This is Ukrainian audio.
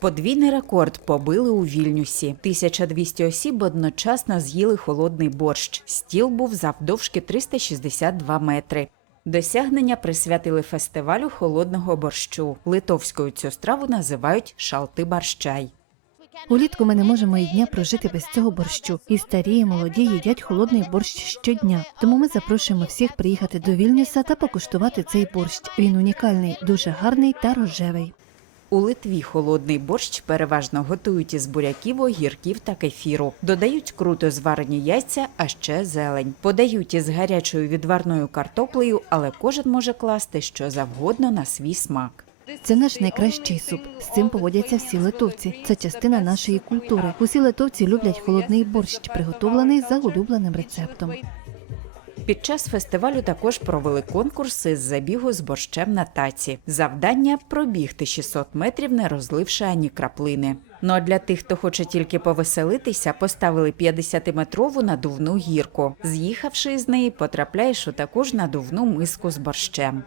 Подвійний рекорд побили у Вільнюсі. 1200 осіб одночасно з'їли холодний борщ. Стіл був завдовжки 362 метри. Досягнення присвятили фестивалю холодного борщу. Литовською цю страву називають шалти-барщай. Улітку ми не можемо і дня прожити без цього борщу. І старі, і молоді їдять холодний борщ щодня. Тому ми запрошуємо всіх приїхати до Вільнюса та покуштувати цей борщ. Він унікальний, дуже гарний та рожевий. У Литві холодний борщ переважно готують із буряків, огірків та кефіру. Додають круто зварені яйця, а ще зелень. Подають із гарячою відварною картоплею, але кожен може класти що завгодно на свій смак. Це наш найкращий суп. З цим поводяться всі литовці. Це частина нашої культури. Усі литовці люблять холодний борщ, приготовлений за улюбленим рецептом. Під час фестивалю також провели конкурси з забігу з борщем на таці. Завдання пробігти 600 метрів, не розливши ані краплини. Ну а для тих, хто хоче тільки повеселитися, поставили 50-метрову надувну гірку. З'їхавши з неї, потрапляєш у таку ж надувну миску з борщем.